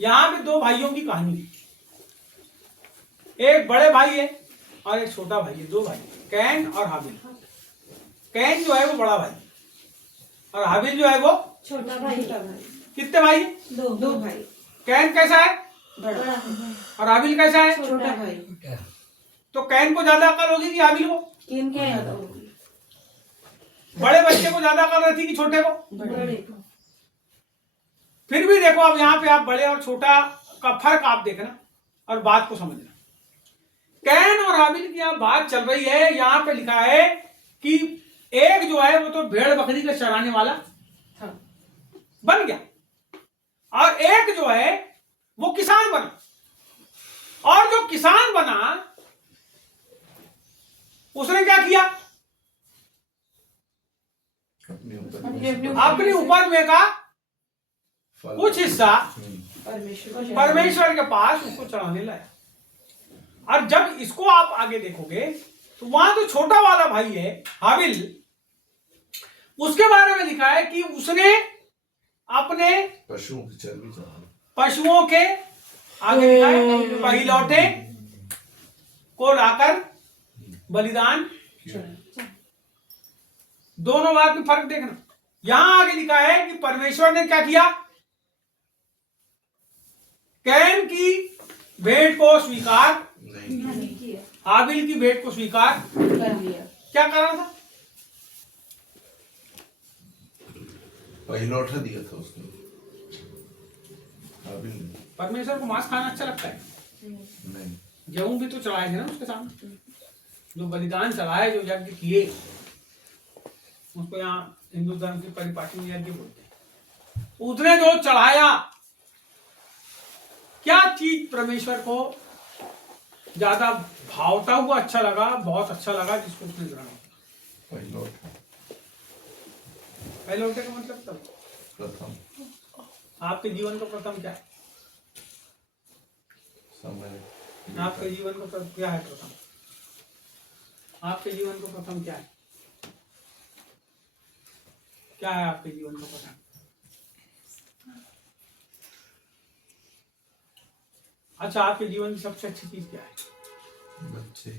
यहाँ पे दो भाइयों की कहानी है, एक बड़े भाई है और एक छोटा भाई है, दो भाई कैन और हाबिल। कैन जो है वो बड़ा भाई और हाबिल जो है वो छोटा भाई। कितने भाई है? दो भाई। कैन कैसा है बड़ा और हाबिल कैसा है? छोटा भाई। तो कैन को ज्यादा अकल होगी कि हाबिल को? केन क्या याद होगी? बड़े बच्चे को ज्यादा अकल रहती कि छोटे को? बड़े को। फिर भी देखो, अब यहाँ पे आप बड़े और छोटा का फर्क आप देखना और बात को समझना। कैन और हाबिल की यहाँ बात चल रही है, यहाँ पे लिखा है कि एक जो है वो तो भेड़ बकरी का चराने वाला बन गया और एक जो है वो किसान बना, और जो किसान बना उसने क्या किया? अपनी उपज में का कुछ हिस्सा परमेश्वर के पास उसको चढ़ाने लाया। और जब इसको आप आगे देखोगे तो वहां तो छोटा वाला भाई है हाबिल, उसके बारे में लिखा है कि उसने अपने पशुओं के आगे लिखा है पहिलौठे को लाकर बलिदान। दोनों बात में फर्क देखना। यहां आगे लिखा है कि परमेश्वर ने क्या किया? कैन की भेंट को स्वीकार, हाबिल की भेंट को स्वीकार कर लिया। क्या कर रहा था? पहिलौठा दिया था उसने। हाबिल ने। परमेश्वर को मांस खाना अच्छा लगता है? नहीं। गेहूं भी तो चढ़ाए थे ना उसके सामने, जो बलिदान चढ़ाए, जो यज्ञ किए, उसको यहाँ हिंदू धर्म की परिपाटी में यज्ञ बोलते हैं। उसने जो चढ़ाया, क्या चीज परमेश्वर को ज्यादा भावता हुआ अच्छा लगा, बहुत अच्छा लगा, जिसको उसने ग्रहण किया? पहिलौठा। पहिलौठे का मतलब तब प्रथम। आपके जीवन का प्रथम क्या है? समय। आपके जीवन का प्रथम क्या है? प्रथम आपके जीवन का प्रथम क्या है? क्या है आपके जीवन का प्रथम? अच्छा, आपके जीवन की सबसे अच्छी चीज क्या है? बच्चे।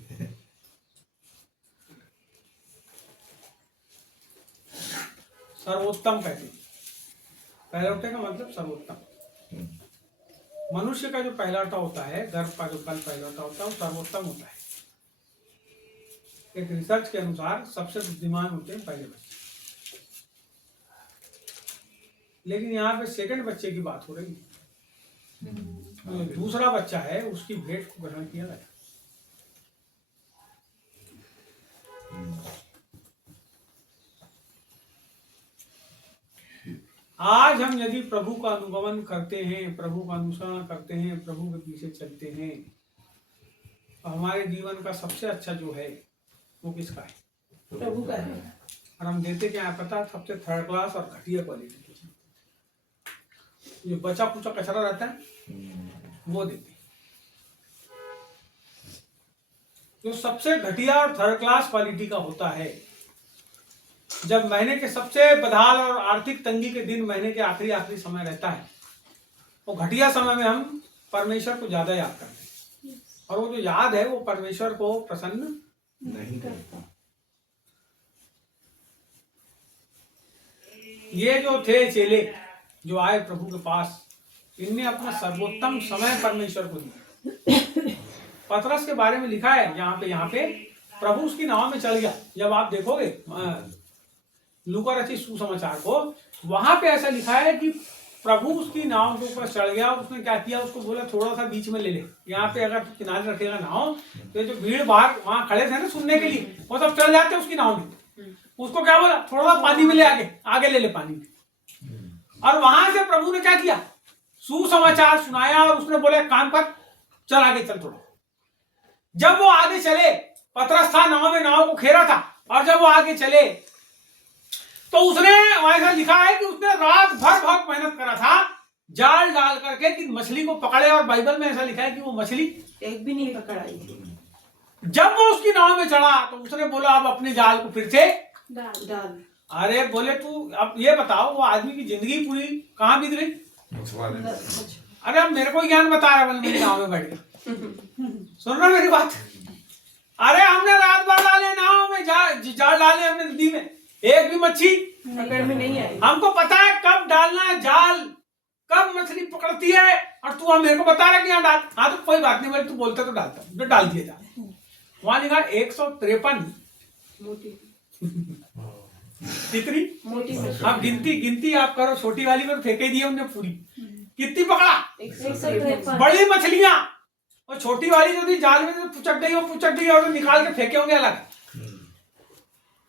सर्वोत्तम कहते हैं। पहलौठे का मतलब सर्वोत्तम। मनुष्य का जो पहलौठा होता है, गर्भ का जो फल पहलौठा होता है, वो सर्वोत्तम होता है। एक रिसर्च के अनुसार सबसे बुद्धिमान होते हैं पहले बच्चे। लेकिन यहाँ पे सेकंड बच्चे की बात हो रही है। जो दूसरा बच्चा है उसकी भेंट को ग्रहण किया गया। आज हम यदि प्रभु का अनुगमन करते हैं, प्रभु का अनुसरण करते हैं, प्रभु के पीछे चलते हैं, तो हमारे जीवन का सबसे अच्छा जो है वो किसका है? प्रभु का है। और हम देते क्या है पता? सबसे थर्ड क्लास और घटिया क्वालिटी की चीज। जो बचा कुचा कचरा रहता है वो देते। जो सबसे घटिया और थर्ड क्लास क्वालिटी का होता है, जब महीने के सबसे बदहाल और आर्थिक तंगी के दिन, महीने के आखिरी समय रहता है, वो घटिया समय में हम परमेश्वर को ज्यादा याद करते हैं, और वो जो याद है वो परमेश्वर को प्रसन्न नहीं करता। ये जो थे चेले जो आए प्रभु के पास, इनने अपना सर्वोत्तम समय परमेश्वर को दिया। पतरस के बारे में लिखा है यहाँ पे प्रभु उसकी नाव में चल गया। जब आप देखोगे लूका रचित सुसमाचार को, वहां पे ऐसा लिखा है कि प्रभु उसकी नाव के ऊपर चढ़ गया। उसने क्या किया, उसको बोला थोड़ा सा बीच में ले ले। यहाँ पे अगर किनारे रखेगा नाव तो जो भीड़ बाहर वहां खड़े थे ना सुनने के लिए, वो सब चल जाते उसकी नाव में। उसको क्या बोला, थोड़ा सा पानी में ले, आगे ले ले पानी में। और वहां से प्रभु ने क्या किया, सुसमाचार सुनाया और उसने बोले काम कर, चल आगे चल थोड़ा। जब वो आगे चले, पतरस था नाव में, नाव को घेरा था, और जब वो आगे चले तो उसने, ऐसा लिखा है कि उसने रात भर बहुत मेहनत करा था जाल डाल करके कि मछली को पकड़े, और बाइबल में ऐसा लिखा है कि वो मछली एक भी नहीं पकड़ाई। जब वो उसकी नाव में चढ़ा तो उसने बोला अब अपने जाल को फिर से डाल। अरे बोले तू अब ये बताओ, वो आदमी की जिंदगी पूरी कहाँ बीत गई। अरे अब मेरे को ज्ञान बता रहा है, मेरी नाव में बैठ गया। सुन रहा मेरी बात। अरे हमने रात भर डाले नाव में, जाल डाले हमने नदी में, एक भी मच्छी पकड़ में नहीं आई। हमको पता है कब डालना है जाल, कब मछली पकड़ती है, और तू हम मेरे को बता रहा कि यहाँ डाल। हाँ तो कोई बात नहीं, बोले तू बोलता तो डालता, तो डाल दिया जाल। वहां लिखा 153 मोटी कितनी मोटी। आप गिनती आप करो, छोटी वाली में फेंके दिए उनने पूरी। कितनी पकड़ा, 153 बड़ी मछलियां। और छोटी वाली जो थी जाल में जो पुचक गई और निकाल के फेंके होंगे अलग।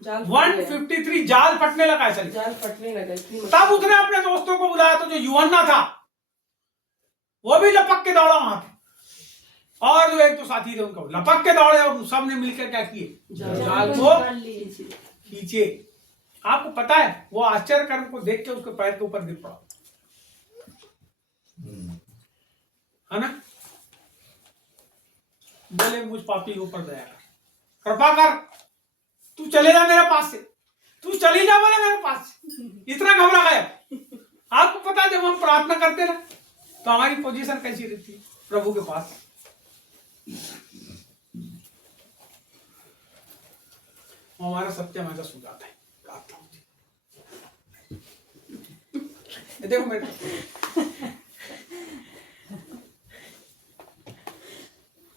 153 जाल फटने लगा, ऐसा जाल फटने लगा। तब उसने अपने दोस्तों को बुलाया, तो जो युवन्ना था वो भी लपक के दौड़ा वहां पे, और जो एक तो साथी थे उनको लपक के दौड़े, और सबने मिलकर क्या किए, जाल को खींचे। आपको पता है वो आश्चर्य कर्म को देख के उसके पैर के ऊपर गिर पड़ा, है ना। बोले मुझ पापी के ऊपर दया कर, कृपा कर, तू चले जा मेरे पास से, तू चली जा बोले मेरे पास से। इतना घबरा गया। आपको पता है जब हम प्रार्थना करते ना तो हमारी पोजीशन कैसी रहती है प्रभु के पास। हमारा सत्य हमारा सो जाता है प्रार्थना होती। देखो मेरे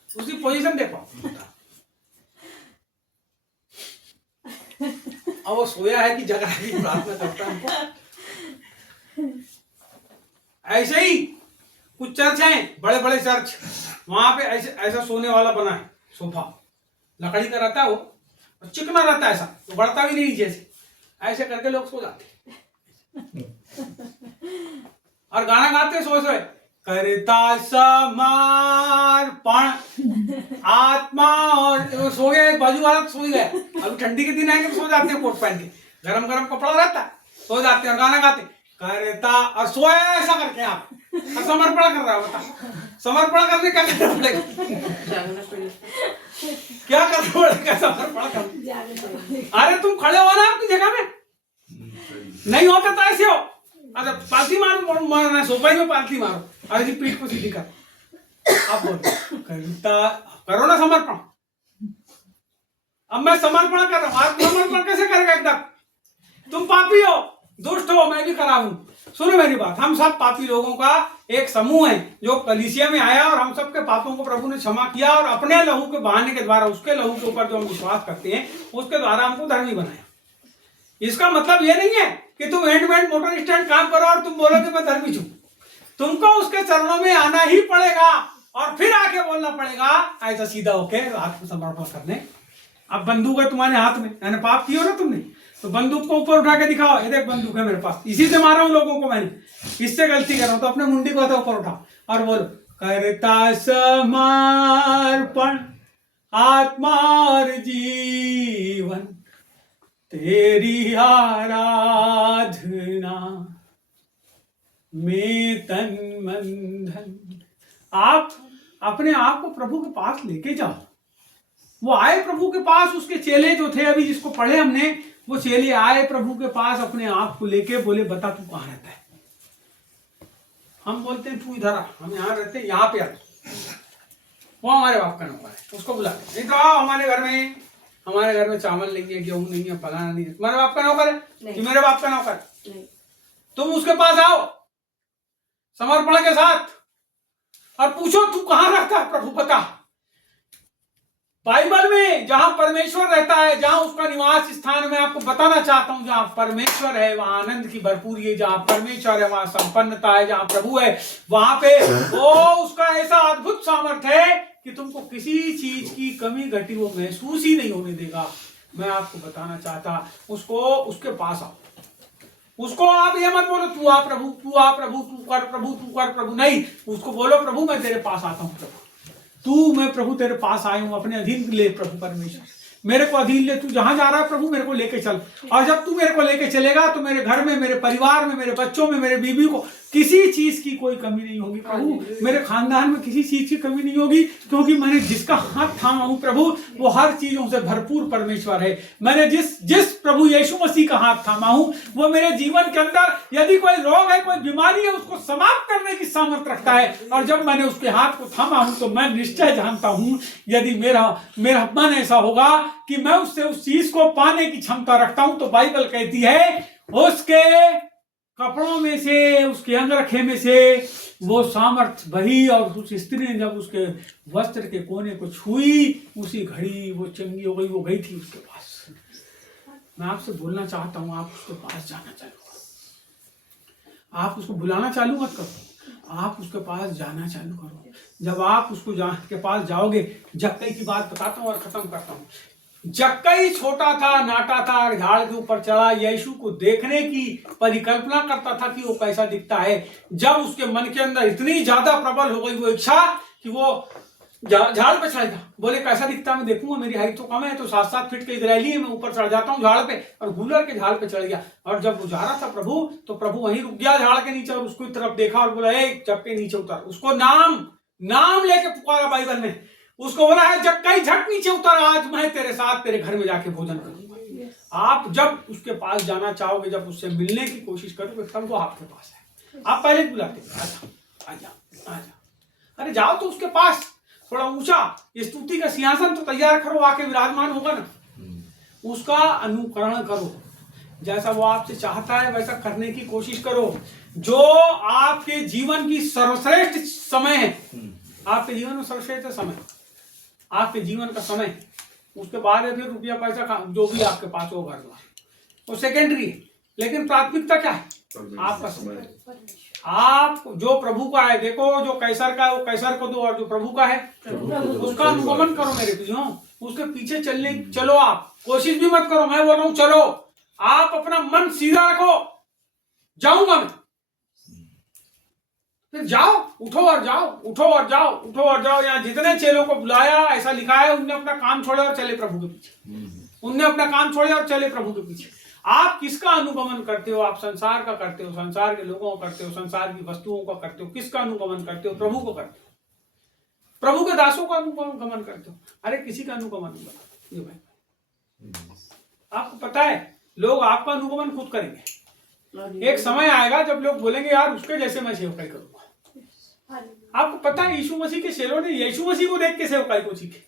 उसकी पोजीशन देखो। अब वो सोया है कि जग रहा है कि प्रार्थना करता है। ऐसे ही कुछ चर्च हैं, बड़े बड़े चर्च, वहां पे ऐसा सोने वाला बना है सोफा, लकड़ी का रहता है वो, और चिकना रहता है, ऐसा तो बढ़ता भी नहीं जैसे, ऐसे करके लोग सो जाते और गाना गाते सोए सोए, करता समर्पण आत्मा, और सो गया बाजू वाला सो गया। अभी ठंडी के दिन आएंगे तो सो जाते हैं कोट पहन के, गरम गरम कपड़ा रहता है, सो जाते हैं और गाना गाते करता, और सोया ऐसा करके आप समर्पण कर रहा है। बता समर्पण करने क्या करना पड़ेगा, क्या करना पड़ेगा समर्पण करने। अरे तुम खड़े हो ना आपकी जगह में, नहीं होता तो ऐसे हो, अच्छा पालती मारो, मारना सोफा में पालती मारो, अरे पीठ को सीधी कर। अब बोलो करता, करो ना समर्पण। अब मैं समर्पण कर रहा हूं, आप समर्पण कैसे करेगा एकदम, तुम पापी हो, दुष्ट हो, मैं भी खराब हूं। सुनो मेरी बात, हम सब पापी लोगों का एक समूह है जो कलीसिया में आया, और हम सब के पापों को प्रभु ने क्षमा किया, और अपने लहू के बहाने के द्वारा, उसके लहू के ऊपर जो हम विश्वास करते हैं उसके द्वारा हमको धर्मी बनाया। इसका मतलब ये नहीं है कि तुम हैंड मोटर स्टैंड काम करो और तुम बोलो कि मैं धर्मी हूं। तुमको उसके चरणों में आना ही पड़ेगा, और फिर आके बोलना पड़ेगा ऐसा सीधा होके हाथ को समर्पण करने। अब बंदूक है तुम्हारे हाथ में, यानी पाप किया ना तुमने, तो बंदूक को ऊपर उठा के दिखाओ, ये देख बंदूक है मेरे पास, इसी से मारा हूं लोगों को मैंने, इससे गलती कर रहा हूं, तो अपने मुंडी को ऊपर उठा और बोलो करता समर्पण आत्मा और जीवन तेरी आराधना में तन मन धन। आप अपने आप को प्रभु के पास लेके जाओ। वो आए प्रभु के पास, उसके चेले जो थे अभी जिसको पढ़े हमने, वो चेले आए प्रभु के पास अपने आप को लेके, बोले बता तू कहाँ रहता है। हम बोलते हैं तू इधर आ, हम यहाँ रहते हैं, यहाँ पे आ। वो हमारे बाप का नौकर है, उसको बुलाते नहीं तो आओ हमारे घर में चावल नहीं है, गेहूं नहीं है, फलाना नहीं है। तुम्हारे बाप का नौकर है कि मेरे बाप का नौकर है? तुम उसके पास आओ समर्पण के साथ और पूछो तू कहाँ रहता है प्रभु बता। बाइबल में जहां परमेश्वर रहता है, जहां उसका निवास स्थान, मैं आपको बताना चाहता हूं, जहां परमेश्वर है वहां आनंद की भरपूरी है, जहां परमेश्वर है वहां संपन्नता है, जहां प्रभु है वहां पे वो उसका ऐसा अद्भुत सामर्थ्य है कि तुमको किसी चीज की कमी घटी वो महसूस ही नहीं होने देगा। मैं आपको बताना चाहता, उसको उसके पास आओ, उसको आप ये मत बोलो तू आ प्रभु, तू आ प्रभु, तू कर प्रभु, तू कर प्रभु, नहीं, उसको बोलो प्रभु मैं तेरे पास आता हूं, प्रभु तू, मैं प्रभु तेरे पास आया हूं, अपने अधीन ले प्रभु परमेश्वर, मेरे को अधीन ले, तू जहां जा रहा है प्रभु मेरे को लेके चल। और जब तू मेरे को लेके चलेगा तो मेरे घर में, मेरे परिवार में, मेरे बच्चों में, मेरे बीवी को किसी चीज की कोई कमी नहीं होगी प्रभु, मेरे खानदान में किसी चीज की कमी नहीं होगी, क्योंकि मैंने जिसका हाथ थामा हूं प्रभु वो हर चीजों से भरपूर परमेश्वर है। मैंने जिस प्रभु यीशु मसीह का हाथ थामा हूं वो मेरे जीवन के अंदर यदि कोई रोग है, कोई बीमारी है, उसको समाप्त करने की सामर्थ्य रखता है। और जब मैंने उसके हाथ को थामा हूं तो मैं निश्चय जानता हूं यदि मेरा मन ऐसा होगा कि मैं उससे उस चीज को पाने की क्षमता रखता हूं, तो बाइबल कहती है उसके कपड़ों में से, उसके अंगरखे में से वो सामर्थ बही, और उस स्त्री ने जब उसके वस्त्र के कोने को छुई उसी घड़ी वो चंगी हो गई, वो गई थी उसके पास। मैं आपसे बोलना चाहता हूं, आप उसके पास जाना चालू करो, आप उसको बुलाना चालू मत करो, आप उसके पास जाना चालू करो। जब आप उसको के पास जाओगे, जक्कई की बात बताता हूं और खत्म करता हूं। जक्कई छोटा था, नाटा था, झाड़ के ऊपर चढ़ा, यीशु को देखने की परिकल्पना करता था कि वो कैसा दिखता है। जब उसके मन के अंदर इतनी ज्यादा प्रबल हो गई वो इच्छा कि वो झाड़ पे चढ़ गया, बोले कैसा दिखता है मैं देखूंगा, मेरी हाइट तो कम है, तो 7-7 फीट के इजरायली है, मैं ऊपर चढ़ जाता हूँ झाड़ पे, और गूलर के झाड़ पे चढ़ गया। और जब वो जा रहा था प्रभु, तो प्रभु वहीं रुक गया झाड़ के नीचे और उसको तरफ देखा और बोला ए जक्कई नीचे उतर। उसको नाम लेके पुकारा बाइबल में, उसको बोला है जक्कई झट नीचे उतर, आज मैं तेरे साथ तेरे घर में जाके भोजन करूंगा। आप जब उसके पास जाना चाहोगे, जब उससे मिलने की कोशिश करोगे, तब वो आपके पास है। आप पहले बुलाते आजा, अरे जाओ तो उसके पास, थोड़ा ऊंचा स्तुति का सिंहासन तो तैयार करो, आके विराजमान होगा ना, उसका अनुकरण करो, जैसा वो आपसे चाहता है वैसा करने की कोशिश करो। जो आपके जीवन की सर्वश्रेष्ठ समय है, आपके जीवन में सर्वश्रेष्ठ समय, आपके जीवन का समय, उसके बाद है फिर रुपया पैसा जो भी आपके पास हो, घर द्वार, वो सेकेंडरी है, लेकिन प्राथमिकता क्या है? आपका समय। आप जो प्रभु का है, देखो जो कैसर का है वो कैसर को दो, और जो प्रभु का है उसका अनुगमन करो मेरे प्रियो, उसके पीछे चलो, आप कोशिश भी मत करो, मैं बोल रहा हूं चलो, आप अपना मन सीधा रखो, जाऊंगा मैं, फिर जाओ, उठो और जाओ, उठो और जाओ, उठो और जाओ। यहाँ जितने चेलों को बुलाया ऐसा लिखा है, उनने अपना काम छोड़े और चले प्रभु के पीछे, उनने अपना काम छोड़े और चले प्रभु के पीछे। आप किसका अनुगमन करते हो? आप संसार का करते हो, संसार के लोगों का करते हो, संसार की वस्तुओं का करते हो? किसका अनुगमन करते हो? प्रभु को करते हो, प्रभु के दासों का अनुगमन करते हो। अरे किसी का अनुगमन नहीं, ये भाई आपको पता है लोग आपका अनुगमन खुद करेंगे। एक समय आएगा जब लोग बोलेंगे यार उसके जैसे मैं सेवकाई करूंगा। आपको पता है यीशु मसीह के चेलों ने यीशु मसीह को देख के सेवकाई को सीखे,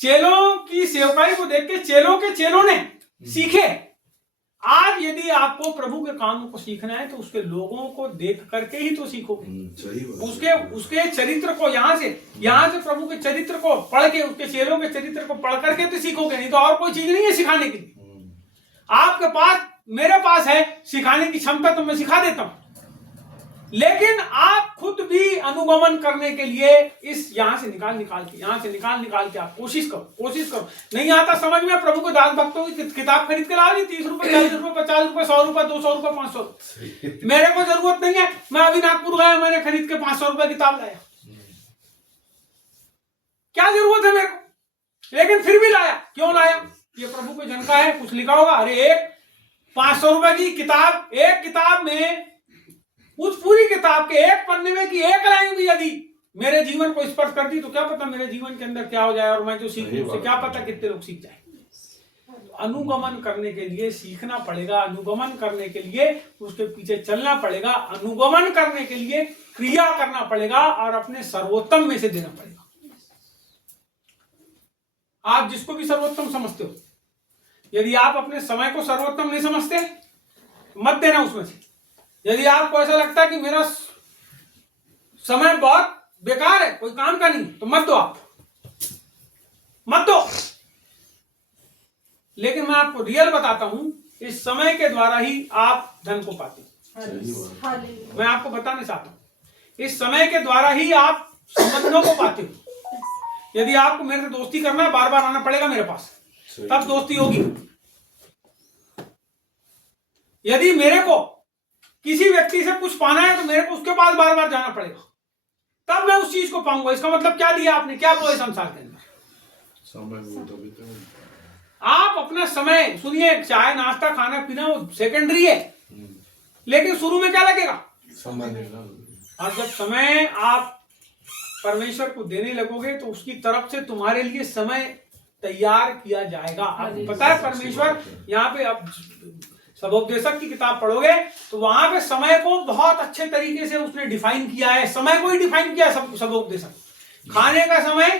चेलों की सेवकाई को देख के चेलों ने सीखे। आज यदि आपको प्रभु के कामों को सीखना है तो उसके लोगों को देख करके ही तो सीखोगे। उसके चरित्र को यहाँ से प्रभु के चरित्र को पढ़ के, उसके चेलों के चरित्र को पढ़ करके तो सीखोगे, नहीं तो और कोई चीज नहीं है सिखाने के लिए। आपके पास, मेरे पास है सिखाने की क्षमता, तो मैं सिखा देता हूं, लेकिन आप खुद भी अनुगमन करने के लिए इस यहाँ से निकाल के आप कोशिश करो। नहीं आता समझ में, प्रभु को दास भक्तों की किताब खरीद के ला ली, 30 रुपए, 40 रुपए, 50 रुपए, 100 रुपए, 200 रुपए, 500 रुपए। मेरे को जरूरत नहीं है, मैं अभी नागपुर गया, मैंने खरीद के 500 रुपए किताब लाया, क्या जरूरत है मेरे को? लेकिन फिर भी लाया। क्यों लाया? ये प्रभु के जन का है, कुछ लिखा होगा। अरे एक 500 रुपए की किताब, एक किताब में, उस पूरी किताब के एक पन्ने में की एक लाइन भी यदि मेरे जीवन को स्पर्श करती तो क्या पता मेरे जीवन के अंदर क्या हो जाए, और मैं जो सीखूं उससे क्या पता कितने लोग सीख जाए। तो अनुगमन करने के लिए सीखना पड़ेगा, अनुगमन करने के लिए उसके पीछे चलना पड़ेगा, अनुगमन करने के लिए क्रिया करना पड़ेगा और अपने सर्वोत्तम में से देना पड़ेगा। आप जिसको भी सर्वोत्तम समझते हो, यदि आप अपने समय को सर्वोत्तम नहीं समझते मत देना उसमें से। यदि आपको ऐसा लगता है कि मेरा समय बहुत बेकार है, कोई काम का नहीं, तो मत दो आप। मत दो। लेकिन मैं आपको रियल बताता हूं, इस समय के द्वारा ही आप धन को पाते हो। मैं आपको बताना चाहता हूं, इस समय के द्वारा ही आप संबंधों को पाते हो। यदि आपको मेरे से दोस्ती करना है, बार बार आना पड़ेगा मेरे पास, तब दोस्ती होगी। यदि मेरे को किसी व्यक्ति से कुछ पाना है तो मेरे को उसके पास बार बार जाना पड़ेगा, तब मैं उस चीज को पाऊंगा। इसका मतलब क्या दिया आपने, क्या बोले संसार के अंदर? आप अपना समय, सुनिए, चाय नाश्ता खाना पीना वो सेकेंडरी है, लेकिन शुरू में क्या लगेगा? और जब समय आप परमेश्वर को देने लगोगे तो उसकी तरफ से तुम्हारे लिए समय तैयार किया जाएगा। आपको पता है परमेश्वर यहाँ पे, अब सबोपदेशक की किताब पढ़ोगे तो वहां पे समय को बहुत अच्छे तरीके से उसने डिफाइन किया है। समय को ही डिफाइन किया है सबोपदेशक। खाने का समय,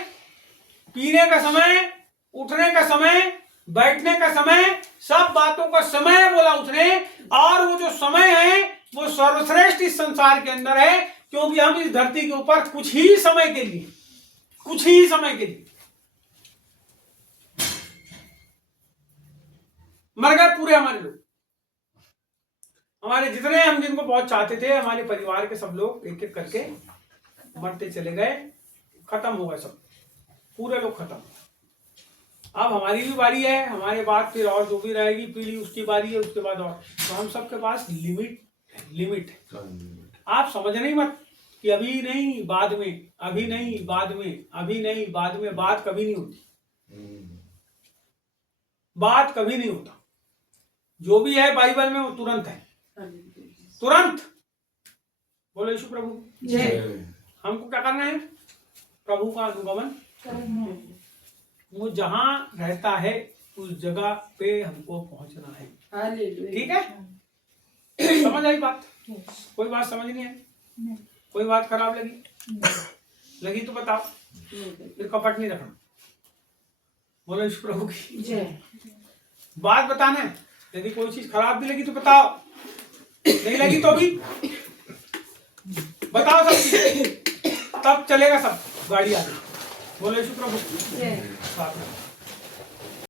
पीने का समय, उठने का समय, बैठने का समय, सब बातों का समय बोला उसने। और वो जो समय है वो सर्वश्रेष्ठ इस संसार के अंदर है, क्योंकि हम इस धरती के ऊपर कुछ ही समय के लिए मर गए पूरे। हमारे लोग, हमारे जितने हम जिनको बहुत चाहते थे, हमारे परिवार के सब लोग एक एक करके मरते चले गए, खत्म हो गए सब, पूरे लोग खत्म। अब हमारी भी बारी है, हमारे बाद फिर और जो भी रहेगी पीढ़ी उसकी बारी है, उसके बाद और। तो हम सबके पास लिमिट है। आप समझ नहीं मत कि अभी नहीं बाद में, अभी नहीं बाद में, अभी नहीं बाद में। बात कभी नहीं होती, बात कभी नहीं होता। जो भी है बाइबल में वो तुरंत है, तुरंत। बोलो यीशु प्रभु जय। हमको क्या करना है? प्रभु का अनुगमन। वो जहां रहता है उस जगह पे हमको पहुंचना है। ठीक है? समझ आई बात? कोई बात समझ नहीं है? कोई बात खराब लगी तो बताओ, फिर कपट नहीं रखना। बोलो यीशु प्रभु की जय। बात बताना है, यदि कोई चीज खराब भी लगी तो बताओ, नहीं लगी तो भी बताओ सब चीज, तब चलेगा सब गाड़ी आगे। बोलो यीशु प्रभु जय।